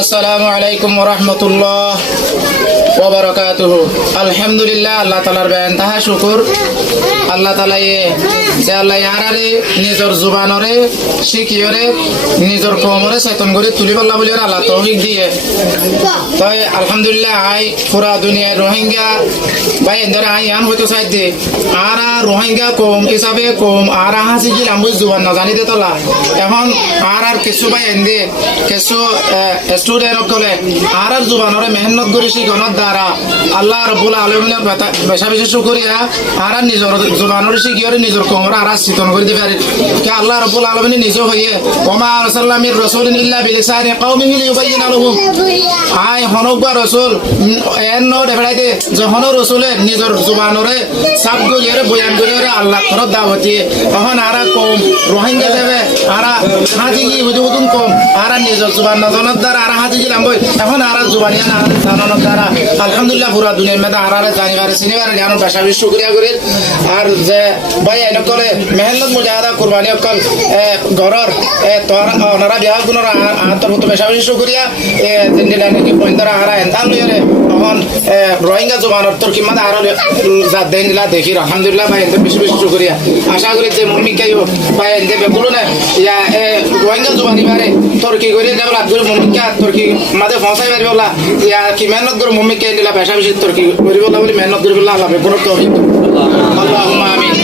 আসসালামু আলাইকুম ওয়া রাহমাতুল্লাহ ওয়া বারাকাতুহু। আলহামদুলিল্লাহ, আল্লাহ তাআলার বেন তাহা শুকর। আল্লাহ তাআলা যে আল্লাহ ইয়ারারে নিজের জুবানরে শিখিয়রে নিজের কমরে চেতন করে তুলি পাল্লা বলি আল্লাহ তৌফিক দিয়ে তাই আলহামদুলিল্লাহ। আই পুরা দুনিয়ার রোহিঙ্গা ভাই এন্দরে আই আন হইতো চাইতে আর রোহিঙ্গা কম হিসাবে কম আর হাসি গিলাম বুঝ জুবান না জানিতে তোলা এখন আর কিছু ভাই এন্দে কিছু স্টুডেন্ট কলে আর জুবানরে মেহনত করে শিখনের দ্বারা আল্লাহ রাব্বুল আলামিনের বেশা বেশি শুকরিয়া আর নিজের জুবানরে শিখিয়রে নিজের কমরে আর চিতন করে দিবে কে আল্লাহ রাব্বুল আলামিন নিজে হইয়ে ওমা আরসালনামির রাসূলিন ইল্লা বিলিসানি কওমিহি লিয়ুবাইয়িনা লাহুম। আই হনবা রাসূল এন নো দেখাইতে যখন রাসূলে নিজের জুবানরে সাব গইরে বয়ান করে আল্লাহ তরফ দাওয়াতি তখন আর কম রোহিঙ্গা দেবে আর হাজি কি হুজুতুন কম আর নিজের জুবান নজনের দ্বারা আর হাজি গিলাম বই এখন আর জুবানিয়া না জানানোর দ্বারা আলহামদুলিল্লাহ পুরা দুনিয়ার মধ্যে আর জানিবার সিনেমার জ্ঞান বেশা বেশি শুকরিয়া করি। আর যে ভাই এনে করে মেহনত মুজাহাদা কুরবানি অকল ঘরের ওনারা বিহার গুণর আত্মর মতো বেশা বেশি শুকরিয়া জিন্দিলা নাকি পয়েন্টারা আর এন্তাল লইরে তখন রোহিঙ্গা জবানের তোর কিমান আর যা দেনিলা দেখি আলহামদুলিল্লাহ ভাই এতে বেশি বেশি শুকরিয়া। আশা করি যে মুমিকাইও ভাই এতে বেগুলো না ইয়া রোহিঙ্গা জবানি বারে তোর কি করে যাব লাগ করে মুমিকা তোর কি মাঝে পৌঁছাই পারবে বলা ইয়া কি মেহনত করে মুমিকা দিলা বেশা বেশি তোর কি করিব বলা বলি মেহনত করিব আল্লাহ বেগুলো তৌফিক আল্লাহুম্মা আমিন।